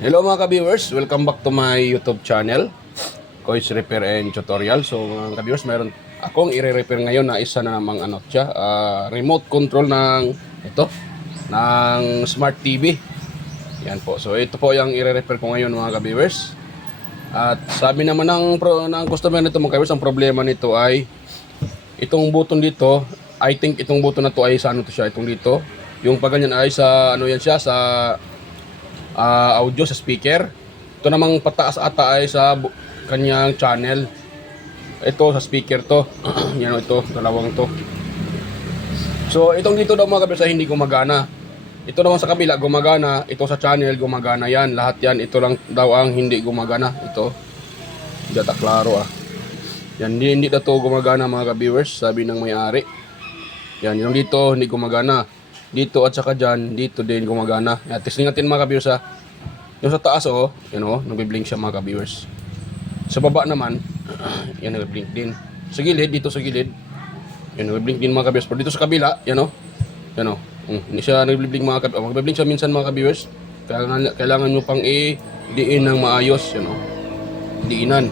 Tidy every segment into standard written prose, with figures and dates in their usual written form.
Hello mga ka-viewers, welcome back to my YouTube channel, Koi's Repair and Tutorial. So mga ka-viewers, meron akong i-repair ngayon na isa na namang remote control ng ng Smart TV. Yan po. So ito po yung i-repair ko ngayon mga ka-viewers. At sabi naman ng customer nito mga ka-viewers, ang problema nito ay itong button dito. I think itong button na to ay sa itong dito. Yung pag ganyan ay sa sa audio sa speaker. Ito namang pataas ata ay sa kanyang channel. Ito sa speaker to. Yan ito, dalawang to. So itong dito daw mga kabisa hindi gumagana. Ito naman sa kabila gumagana, ito sa channel gumagana yan. Lahat yan, ito lang daw ang hindi gumagana. Ito. Hindi ata klaro ah. Yan, hindi na to gumagana mga ka-viewers, sabi ng may-ari. Yan, yung dito hindi gumagana. Dito at saka dyan, dito din gumagana. Yan, testing natin mga ka-viewers ha. Yung sa taas nagbi-blink siya mga ka-viewers. Sa baba naman, yan nagbi-blink din. Sa gilid, dito sa gilid, yan nagbi-blink din mga ka-viewers. Pero dito sa kabila, yan hindi siya nagbi-blink mga ka-viewers. Magbi-blink siya minsan mga ka-viewers. Kailangan nyo pang i-diin ng maayos, diinan.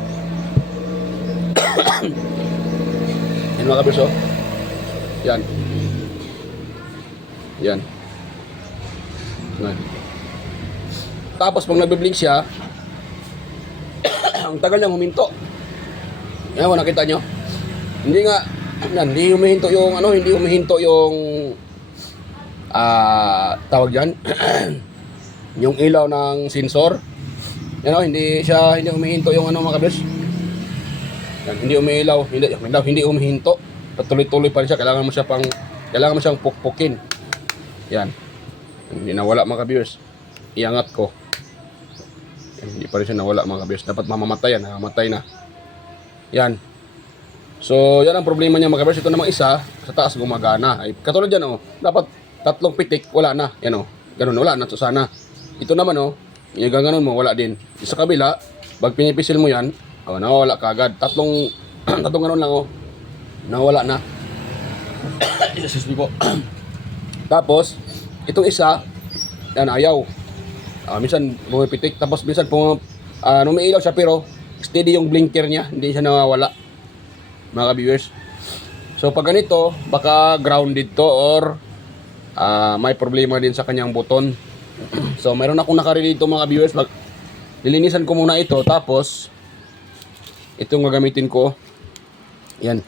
Yan mga ka-viewers Yan. Yan. Tapos pag nagbe-blink siya, ang tagal niyang huminto. Yan, nakita nyo? Hindi humihinto yung tawag diyan. Yung ilaw ng sensor. Hindi humihinto yung mga kabis. Yan, hindi umiilaw, hindi humihinto. Patuloy-tuloy pa rin siya. Kailangan mo siyang pukpukin. Yan. Hindi nawala mga ka-viewers. Iangat ko. Yan, hindi pa rin siya nawala mga ka-viewers. Dapat namamatay na. Yan. So, yan ang problema niya mga ka-viewers. Ito namang isa, sa taas gumagana. Ay, katulad yan dapat 3 pitik, wala na. Yan ganun, wala na. So, sana. Ito naman yung gano'n mo, wala din. Sa kabila, pag pinipisil mo yan, nawawala kagad. Tatlong ganun lang nawala na. Excuse me po. Tapos, itong isa, yan, ayaw. Minsan bumipitik. Tapos minsan umiilaw siya pero steady yung blinker niya. Hindi siya nawawala. Mga viewers. So, pag ganito, baka grounded to or may problema din sa kanyang buton. So, mayroon akong nakarili dito mga viewers. Lilinisan ko muna ito. Tapos, itong gagamitin ko. Yan.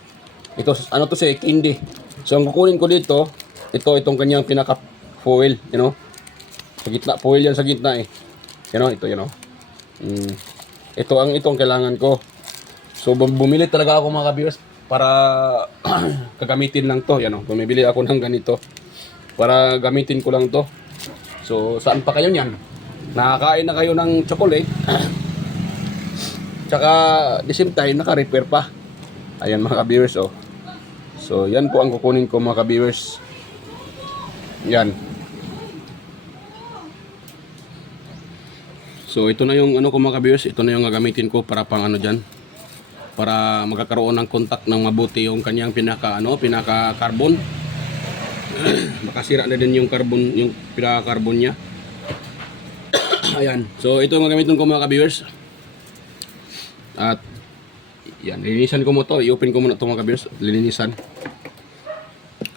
Ito, to siya, candy. So, ang kukunin ko dito, itong kanyang pinaka-foil, sa gitna, foil yan sa gitna itong kailangan ko. So, bumili talaga ako mga ka-viewers para kagamitin lang to, bumibili ako ng ganito para gamitin ko lang to. So, saan pa kayo niyan? Nakakain na kayo ng chocolate tsaka the same time, naka-repair pa. Ayan mga ka-viewers, So, yan po ang kukunin ko mga ka-viewers. Yan. So ito na yung ko mga ka-viewers, ito na yung gagamitin ko para pang dyan. Para magkakaroon ng contact ng mabuti yung kanyang pinaka-carbon. Makasira na din yung pinaka-carbon niya. Ayan. So ito yung gagamitin ko mga ka-viewers. At yan, linisan ko mo to. I-open ko muna ito mga ka-viewers. Linisan.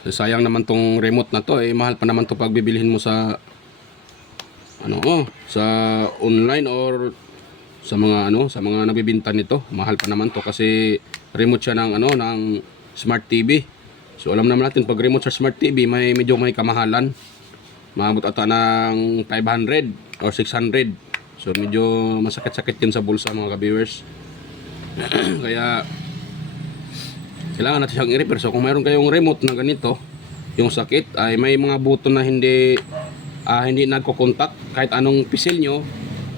Sayang naman tong remote na to, mahal pa naman to pag bibilhin mo sa sa online or sa mga nagbebenta nito. Mahal pa naman to kasi remote siya ng Smart TV. So alam naman natin pag remote sa Smart TV medyo may kamahalan. Maabot ata ng 500 or 600. So medyo masakit-sakit din sa bulsa mga ka-viewers. Kaya kailangan natin siyang i-repair. So kung mayroon kayong remote na ganito, yung sakit ay may mga button na hindi nagko-contact, kahit anong pisil nyo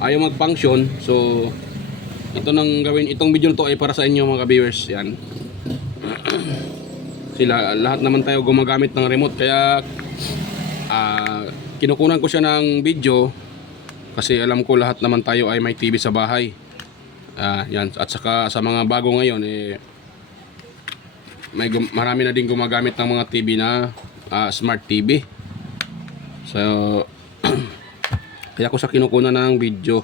ayaw mag-function. So ito nang gawin, itong video na to ay para sa inyo mga ka-viewers. Yan. Lahat naman tayo gumagamit ng remote, kaya kinukunan ko siya ng video kasi alam ko lahat naman tayo ay may TV sa bahay. Yan. At saka sa mga bago ngayon marami na din gumagamit ng mga TV na Smart TV. So Kaya ko sa kinukuna ng video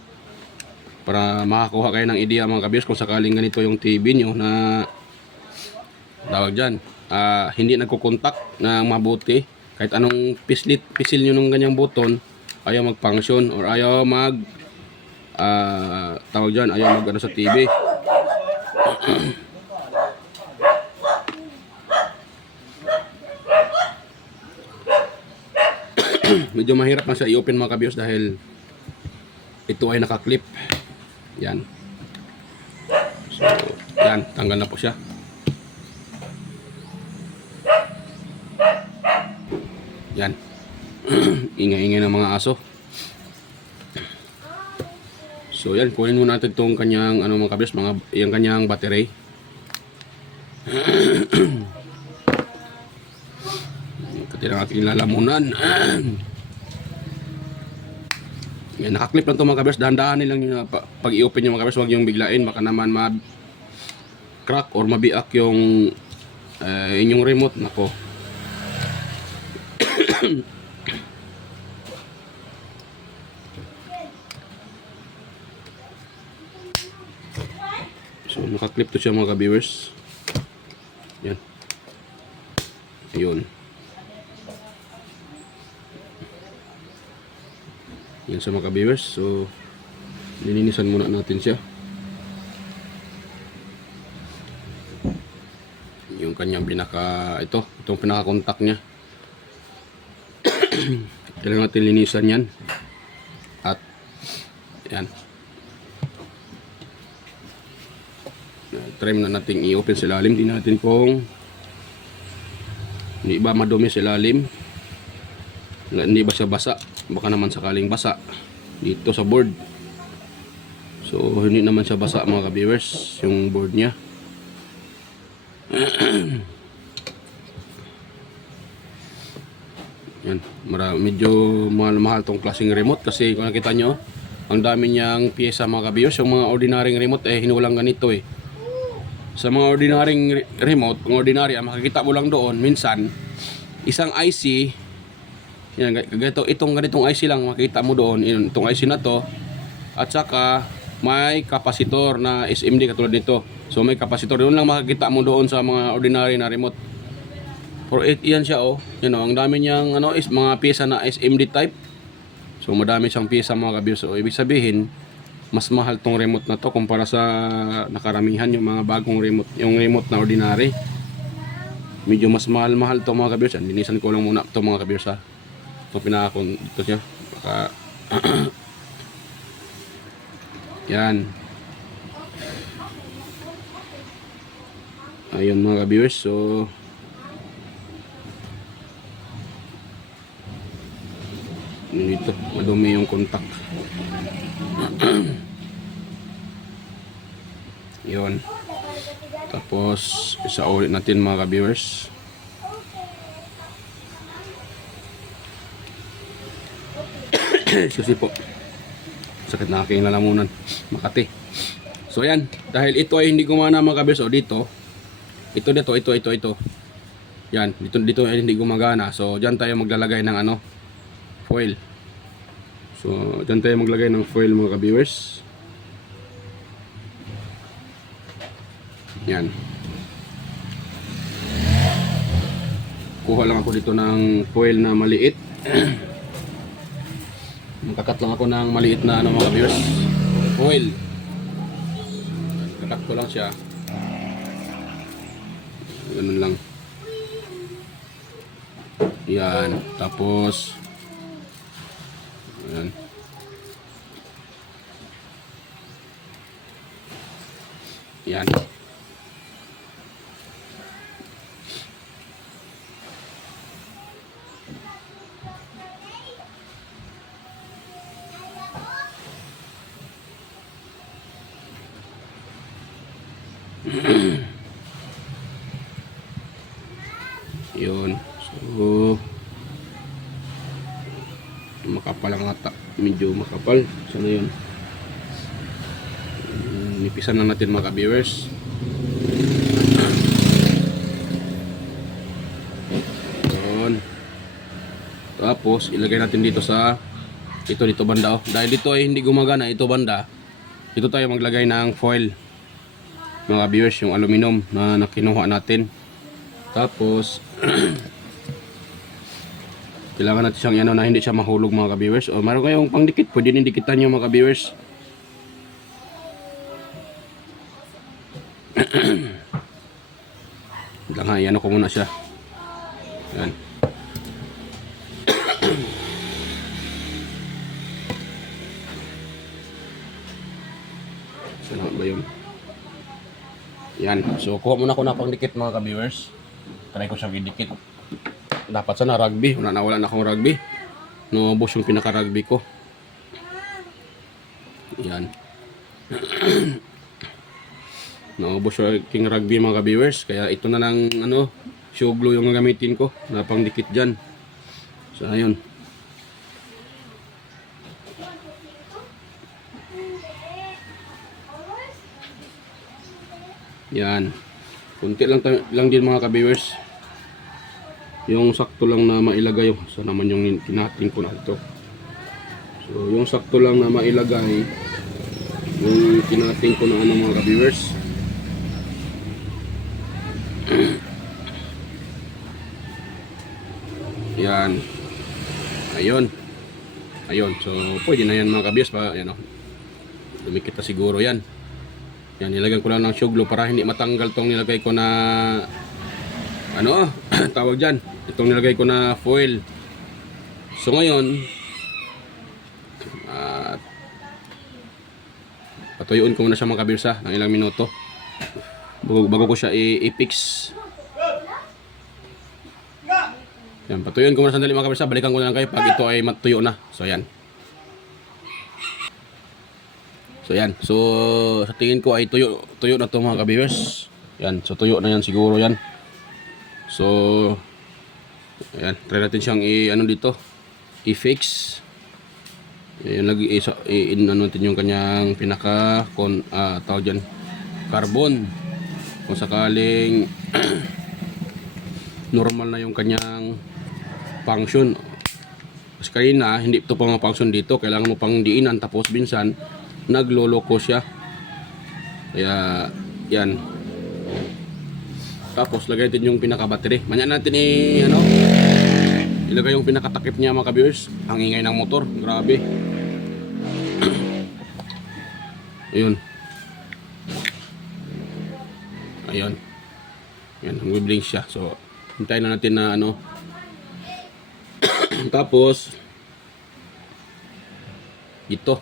para makakuha kayo ng idea mga ka-viewers kung sakaling ganito yung TV nyo na tawag dyan, hindi nagkukontak na mabuti. Kahit anong pisil nyo ng ganyang button, ayaw mag-function or ayaw tawag dyan, ayaw mag sa TV. Medyo mahirap na siya i-open mga ka-viewers dahil ito ay nakaklip. Yan. So, yan, tanggal na po siya. Yan. Ingay-ingay ng mga aso. So yan, kunin muna natin itong kanyang mga ka-viewers, yung kanyang battery. Katira ng ating lalamunan. Yan, nakaklip lang ito mga ka-viewers. Dahan-dahan nilang yun, pag i-open yung mga ka-viewers, huwag yung biglain, baka naman ma-crack or mabiak yung inyong remote. Nako. So nakaklip to siya mga ka-viewers. Yan. Ayun. Yan sa mga ka-viewers. So lininisan muna natin siya. Yung kanyang itong pinaka-contact niya. Kailangan natin linisan yan. At yan. Try na natin i-open sa ilalim. Hindi natin kung hindi ba madumi sa ilalim, hindi ba siya basa. Baka naman sakaling basa dito sa board. So hindi naman siya basa mga ka-viewers, yung board niya. Yan, medyo mahal tong klaseng remote kasi kung nakita nyo, ang dami niyang pyesa mga ka-viewers. Yung mga ordinaryong remote hinulang ganito eh. Sa mga ordinaryong remote, kung ordinary, makikita mo lang doon minsan isang IC. Yan, ganitong IC lang makikita mo doon, itong IC na to, at saka may kapasitor na SMD katulad nito. So may kapasitor doon lang makikita mo doon sa mga ordinary na remote. For it, yan siya ang dami niyang is mga pyesa na SMD type. So madami siyang pyesa mga ka-viewers. So ibig sabihin, mas mahal tong remote na to kumpara sa nakaramihan yung mga bagong remote, yung remote na ordinary. Medyo mas mahal to mga ka-viewers. Linisan ko lang muna to mga ka-viewers ha. Ito pinakakon dito siya. Baka yan. Ayun mga ka-viewers. So dito madumi yung contact. Yun. Tapos isa ulit natin mga ka-viewers. Excuse po, sakit na aking lalamunan, Makati. So yan, dahil ito ay hindi gumana mga ka-viewers, dito yan, dito ay hindi gumagana. So dyan tayo maglalagay ng foil. So dyan tayo maglagay ng foil mga ka-viewers. Yan. Kuha lang ako dito ng foil na maliit. Magkakat lang ako ng maliit na mga ka-viewers, foil. Kakat ko lang siya. Ganun lang. Yan. Tapos yan. Yan. Yun. So makapal ang ata, medyo makapal. Sana yun. Nipisan na natin mga ka-viewers. Yun. Tapos ilagay natin dito sa Ito dito banda oh. Dahil dito ay hindi gumagana, ito banda. Dito tayo maglagay ng foil. Mga viewers, yung aluminum na nakinuha natin. Tapos kailangan natin siyang ano na hindi siya mahulog mga viewers. O meron kayong pangdikit, pwede din dikitan niyo mga viewers. Lang ha, iano ko muna siya. Yan. Saan ba yun? Yan. So, kuha muna ko na pangdikit mga ka-viewers. Try ko siyang idikit. Dapat sana rugby. Wala na akong rugby. Naubos yung pinaka-rugby ko. Yan. Naubos yung king rugby mga ka-viewers. Kaya ito na lang ano, show glue yung gagamitin ko na pangdikit dyan. So, ayun. Yan. Kunti lang din mga ka-viewers. Yung sakto lang na mailagay. So naman yung tinating ko na ito. So yung sakto lang na mailagay yung tinating ko na ano mga ka-viewers. Yan. Ayun. Ayun. So pwede na yan mga ka-viewers. Yan, dumikit na siguro yan. Yan, nilagyan ko lang ng show glue para hindi matanggal tong nilagay ko na ano, tawag dyan. Itong nilagay ko na foil. So ngayon, patuyuin ko muna siya mga kabirsa ng ilang minuto bago ko siya i-fix. Yan, patuyuin ko muna sandali mga kabirsa. Balikan ko na lang kayo pag ito ay matuyo na. So yan. So yan. So sa tingin ko ay tuyo na to mga ka-viewers. Yan, so tuyo na yan siguro yan. So ayan, try natin siyang ano dito, i-fix. Ayan, ano natin yung kanyang pinaka tawag dyan, carbon. Kung sakaling normal na yung kanyang function. Kasi kanina hindi ito pang function dito, kailangan mo pang diinan tapos binsan nagloloko siya. Kaya yan. Tapos lagay natin yung pinaka battery. Manyan natin ilagay yung pinakatakip niya mga ka-viewers. Ang ingay ng motor, grabe. Ayun. Ayun. Yan, nag-blink siya. So hintayin na natin na ano. Tapos ito.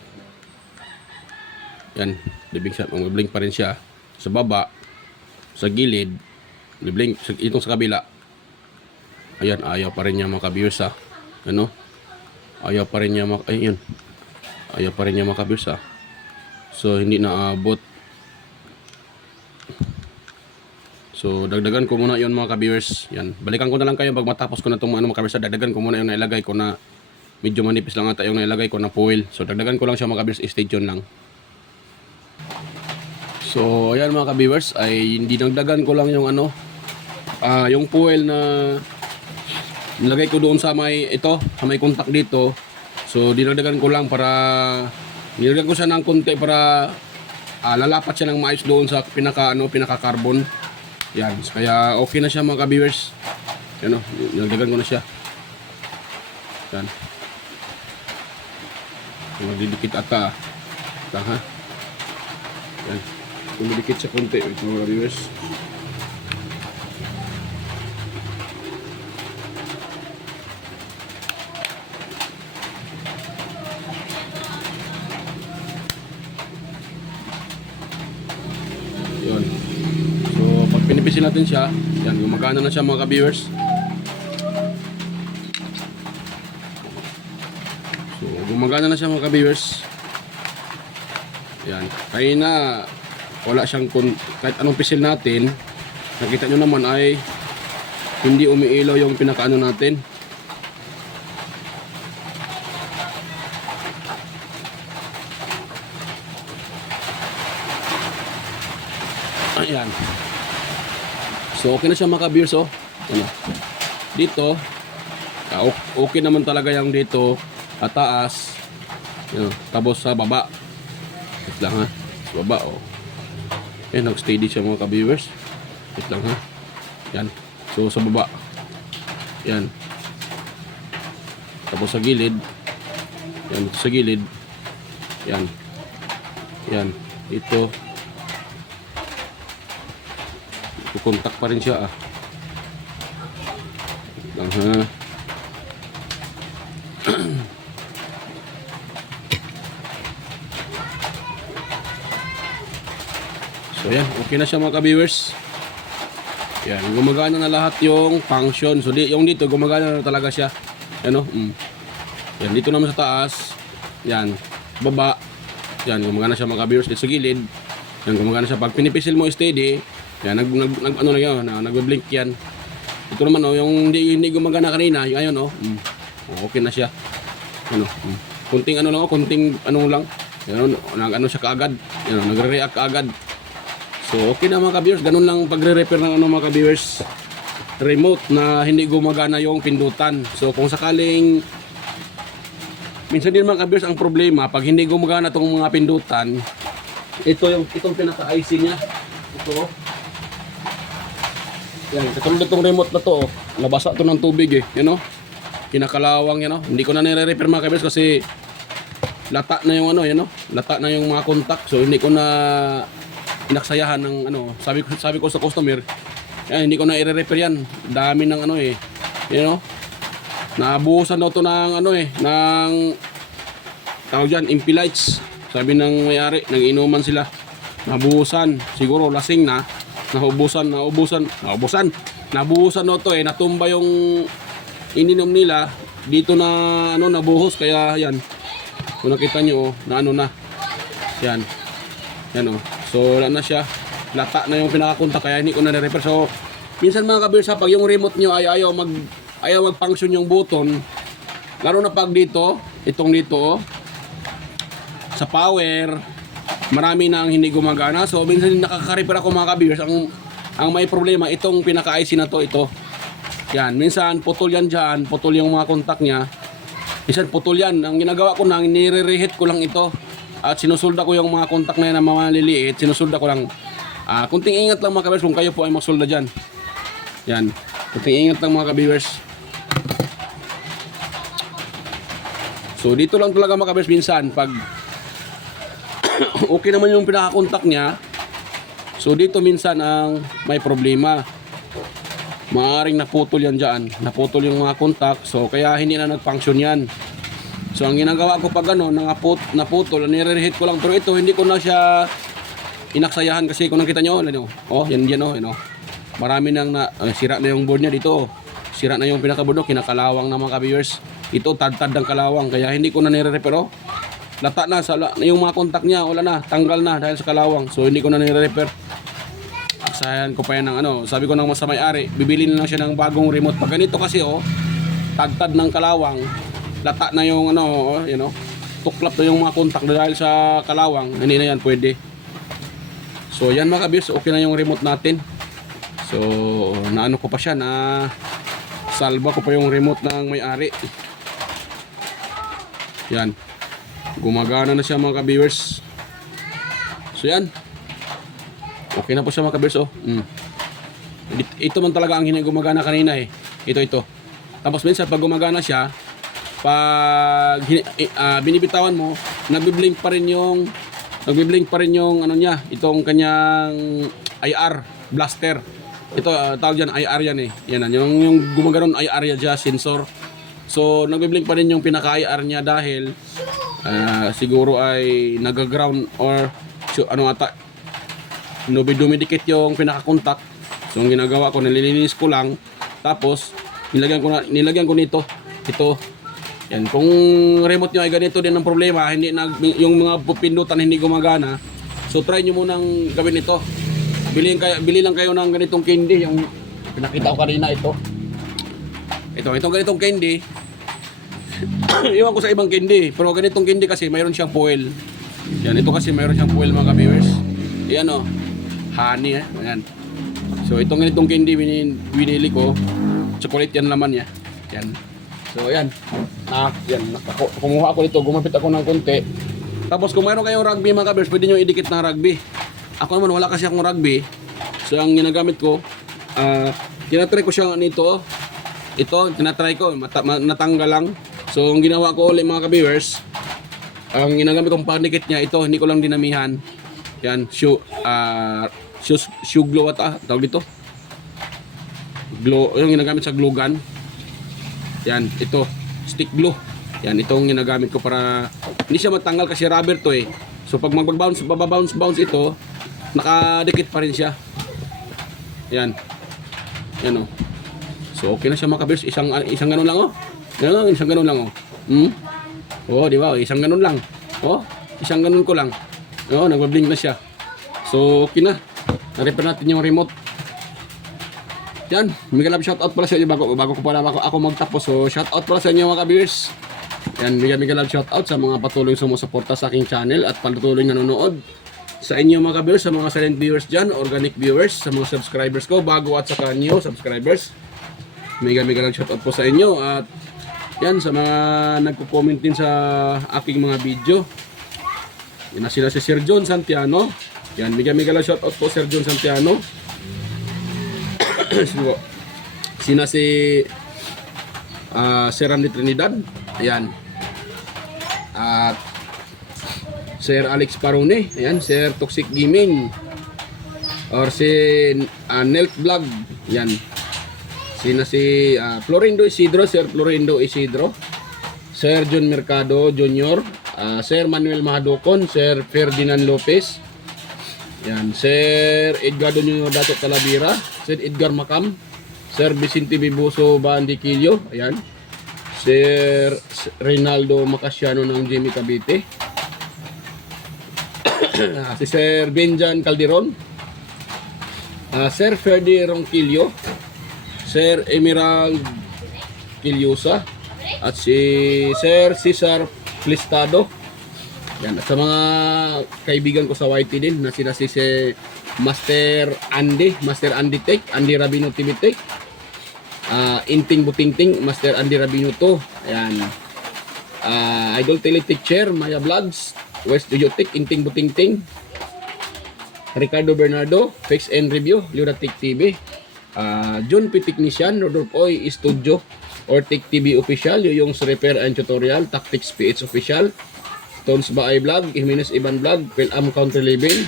Yan, blink pa rin siya sa baba, sa gilid, blink itong sa kabila. Ayan, ayaw pa rin niya mga ka-viewers ha. Ano? Ayaw pa rin niya ayun. Ayaw pa rin niya mga ka-viewers ha. So hindi naabot. So dagdagan ko muna 'yon mga ka-viewers. Yan, balikan ko na lang kayo pag matapos ko na itong mga ka-viewers. Dagdagan ko muna yung nailagay ko na medyo manipis lang ata yung nailagay ko na foil. So dagdagan ko lang siya mga ka-viewers, stay tuned lang. So ayan mga ka-viewers, ay hindi nagdagan ko lang yung yung foil na nilagay ko doon sa may sa may contact dito. So dinagdagan ko lang para nilagyan ko siya ng konti para lalapat siya ng maayos doon sa pinaka carbon. Yan, kaya okay na siya mga ka-viewers. Yan nilagdagan ko na siya. Yan. Magdidikit ata. Ha? Yan. Kumidikit sa konti mga viewers. Yun. So pag pinipisin natin siya, yan, gumagana na siya mga ka-viewers. So gumagana na siya mga ka-viewers. Yan. Kaya na wala siyang kahit anong pisil natin, nakita nyo naman ay hindi umiilaw yung pinakaano natin. Ayan. So okay na siya mga ka-viewers dito okay naman talaga yung dito at taas. Yan, tapos sa baba. Wait lang ha. Sa baba, oh. Yan, nag-steady siya mga ka-viewers. Wait lang ha. Yan. So, sa baba. Yan. Tapos sa gilid. Yan, sa gilid. Yan. Yan. Ito. Kukontak pa rin siya ah. Wait lang ha. So yan, okay na siya mga ka-viewers. Yan, gumagana na lahat yung function. So yung dito, gumagana na talaga siya. Yan o. Yan, dito naman sa taas. Yan, baba. Yan, gumagana siya mga ka-viewers. Dito sa gilid. Yan, gumagana siya. Pag pinipisil mo steady, yan, ano na yun, nag-blink yan. Ito naman o, yung hindi gumagana kanina, yung ayun o. Okay na siya. Ano, kunting ano lang o, kunting ano lang. Yan, ano siya kaagad. Yan, nagre-react kaagad. So okay na mga ka-viewers, ganun lang pagre-repair ng ano mga ka-viewers, remote na hindi gumagana yung pindutan. So kung sakaling minsan din mga ka-viewers ang problema pag hindi gumagana tong mga pindutan, itong pinaka-IC niya. Ito. Yan, katulad itong remote na to, nabasa to ng tubig eh, you know. Kinakalawang yan, no? Hindi ko na nire-repair mga ka-viewers kasi lata na yung ano, yan, no? Lata na yung mga contact. So hindi ko na inaksayahan ng ano, sabi ko sa customer, hindi ko na i-repair yan. Dami ng ano eh, you know, naabuhusan daw to ng ano eh, ng tawag dyan, MP lights. Sabi ng may-ari, nang inuman sila, nabuhusan, siguro lasing na, nabuhusan daw to eh, natumba yung ininom nila dito na ano, nabuhos, kaya yan, kung nakita nyo, na ano na, yan o. So wala na siya, lata na yung pinakakontak, kaya hindi ko na repair. So minsan mga ka-viewers, pag yung remote nyo ay ayaw mag-function yung button, lalo na pag dito, itong dito sa power, marami na ang hindi gumagana. So minsan nakaka-repair ako mga ka-viewers. Ang may problema, itong pinaka-IC na to, ito. Yan, minsan putol yan dyan, putol yung mga kontak nya. Minsan putol yan. Ang ginagawa ko nang nire-reheat ko lang ito. At sinusulda ko yung mga kontak na yan na maliliit. Sinusulda ko lang. Kunting ingat lang mga ka-viewers kung kayo po ay magsulda dyan. Yan. Kunting ingat lang mga ka-viewers. So dito lang talaga mga ka-viewers minsan. Pag okay naman yung pinaka-kontak niya. So dito minsan ang may problema. Maaaring naputol yan dyan. Naputol yung mga kontak. So kaya hindi na nag-function yan. So ang ginagawa ko pag ano, naputol, nire-reheat ko lang. Pero ito, hindi ko na siya inaksayahan kasi kung nakita nyo, oh, yan oh, marami nang sira na yung board niya dito. Sira na yung pinaka-board, kinakalawang na mga ka-viewers. Ito, tad-tad ng kalawang, kaya hindi ko na nire-repair. Oh. Lata na, yung mga kontak niya, wala na, tanggal na dahil sa kalawang. So hindi ko na nire-repair. Aksayahan ko pa yan ng ano, sabi ko ng sa may-ari, bibili na lang siya ng bagong remote. Pag ganito kasi, oh, tad-tad ng kalawang, lata na yung ano, you know, tuklap na yung mga kontak dahil sa kalawang, hindi na yan pwede. So yan mga ka-viewers, okay na yung remote natin. So naano ko pa siya, na salba ko pa yung remote ng may-ari. Yan, gumagana na siya mga ka-viewers. So yan, okay na po siya mga ka-viewers. Ito man talaga ang hindi gumagana kanina eh. Ito. Tapos minsan pag gumagana siya, pag binibitawan mo, nagbi-blink pa rin yung ano niya, itong kanyang IR blaster. Ito tawag diyan IR yan eh. Yan yung gumagano IR yan dyan, sensor. So nagbi-blink pa rin yung pinaka-IR niya dahil siguro ay nag-ground or ano ata, dumidikit yung pinaka-contact. So ang ginagawa ko, nililinis ko lang, tapos nilagyan ko nito. Ito. Yan, kung remote nyo ay ganito din ang problema, yung mga pindutan hindi gumagana, so try nyo munang gawin ito. Bili lang kayo ng ganitong candy, yung pinakita ko kanina, itong ganitong candy. Iwan ko sa ibang candy, pero ganitong candy kasi mayroon siyang foil. Yan, ito kasi mayroon siyang foil mga ka-viewers. Yan o, honey yan. So itong ganitong candy binili ko, chocolate yan laman niya. Yan. So ayan. Yan. Kumuha ako dito. Gumapit ako ng konti. Tapos kung mayroon kayong rugby mga kabers, pwede nyo idikit na rugby. Ako naman wala kasi akong rugby. So ang ginagamit ko, tinatry ko siya nito. Ito, tinatry ko. Natanggal lang. So ang ginawa ko ulit mga kabers, ang ginagamit kong pandikit niya, ito, hindi ko lang dinamihan. Yan, shoe glue tawag dito. Glue, yung ginagamit sa glue gun. Yan, ito, stick glue. Yan, itong ginagamit ko para hindi siya matanggal kasi rubber to eh. So pag magbabounce ito, nakadikit pa rin siya. Yan. Yan oh. So okay na siya mga kabers, isang ganun lang oh. Isang ganun lang oh. Oh, di ba? Isang ganun lang. Oh, isang ganun ko lang. Oh, nagba-blink na siya. So okay na. Na-repair natin yung remote. Yan, mega love shoutout pala sa inyo bago ko pala ako magtapos. So shoutout pala sa inyo mga kabers. Yan, mega love shoutout sa mga patuloy sumusuporta sa aking channel at patuloy nanonood. Sa inyo mga kabers, sa mga silent viewers dyan, organic viewers, sa mga subscribers ko, bago at saka new subscribers. Mega love shoutout po sa inyo. At yan, sa mga nagko-comment din sa aking mga video. Yan na sila si Sir John Santiano. Yan, mega love shoutout po Sir John Santiano. Sina si Sir Randy Trinidad. Ayan. At Sir Alex Parone. Ayan. Sir Toxic Gaming. Or si Nelt Vlog. Ayan. Sina si Florindo Isidro. Sir Florindo Isidro. Sir John Mercado Jr. Sir Manuel Mahadocon. Sir Ferdinand Lopez. Yan, Sir Edgardo Junior Dato Talavera, Sir Edgar Macam, Sir Vicente Bibuso Bandiquillo, ayan. Sir Reynaldo Macasiano ng Jimmy Cavite. Si Sir Benjan Calderon. Sir Ferdi Ronquillo, Sir Emerald Quillosa, at si Sir Cesar Flistado. Yan, at sa mga kaibigan ko sa YT din na sila si Master Andy Tech, Andy Rabino TV Tech, Inting Butingting, Master Andy Rabino to. Ayan. Idol Tele Teacher, Maya Vlogs, West Studio Tech, Inting Butingting, Ricardo Bernardo, Fix and Review, Lunatic TV, John P. Technician, Rodolfo Oy Studio, or Tech TV Official, yung Repair and Tutorial, Tactics PH Official, Tones Baay Vlog, Jimenez Iban Vlog, Philam Country Living,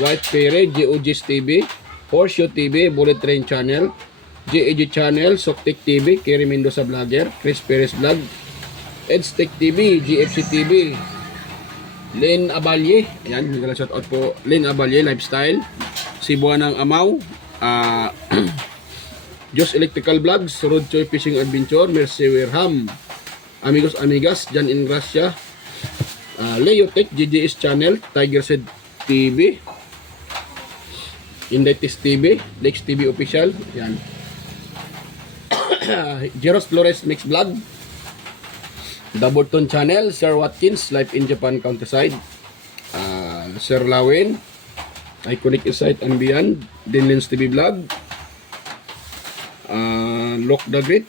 White Fairy, GOG's TV, Horseshoe TV, Bullet Train Channel, GAG Channel, Soktek TV, Kerry Mendoza Vlogger, Chris Perez Vlog, Edstech TV, GFC TV, Len Abalye, ayan, nagala shout out po, Len Abalye Lifestyle, Cebuan ng Amaw, Jos Electrical Vlogs, Road Choy Fishing Adventure, Mercy Werham, Amigos Amigas, Jan Ingracia, Leotech, GGS Channel, Tiger Seed TV, Indetis TV, Lex TV Official, yan. Jeros Flores Mix Vlog, Daborton Channel, Sir Watkins, Life in Japan Countryside, Sir Lawin, Iconic Insight and Beyond, Dinlins TV Vlog, Lock the Great,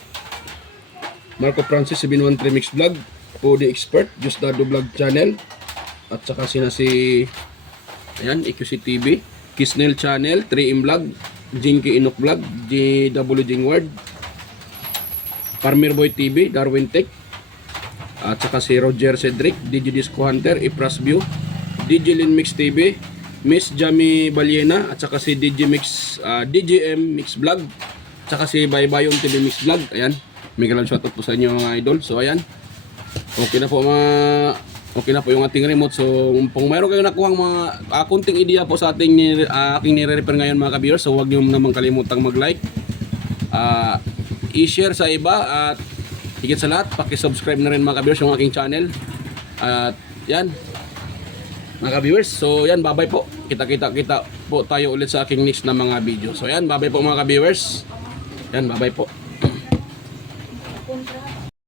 Marco Francis 713 Mix Vlog, Podi Expert, Just Dado Vlog Channel, at saka sina si ayan, EQC TV, Kisnel Channel, 3M Vlog, Jinky Inok Vlog, JW Jingward, Farmer Boy TV, Darwin Tech, at saka si Roger Cedric, DJ Disco Hunter, Ipras View, DJ Lin Mix TV, Miss Jamie Baliena, at saka si DJ Mix, DJM Mix Vlog, at saka si Baybayon TV Mix Vlog. Ayan, may galang shoutout po sa inyo mga idol. So ayan, okay na po yung ating remote. So kung mayroon kayong nakuhang mga kunting idea po sa ating aking nire-repair ngayon mga ka-viewers, so huwag niyo naman kalimutang mag-like, i-share sa iba, at higit sa lahat paki-subscribe na rin mga ka-viewers yung aking channel. At yan mga ka-viewers, so yan, bye-bye po. Kita po tayo ulit sa aking next na mga video. So yan, bye-bye po mga ka-viewers. Yan, bye-bye po.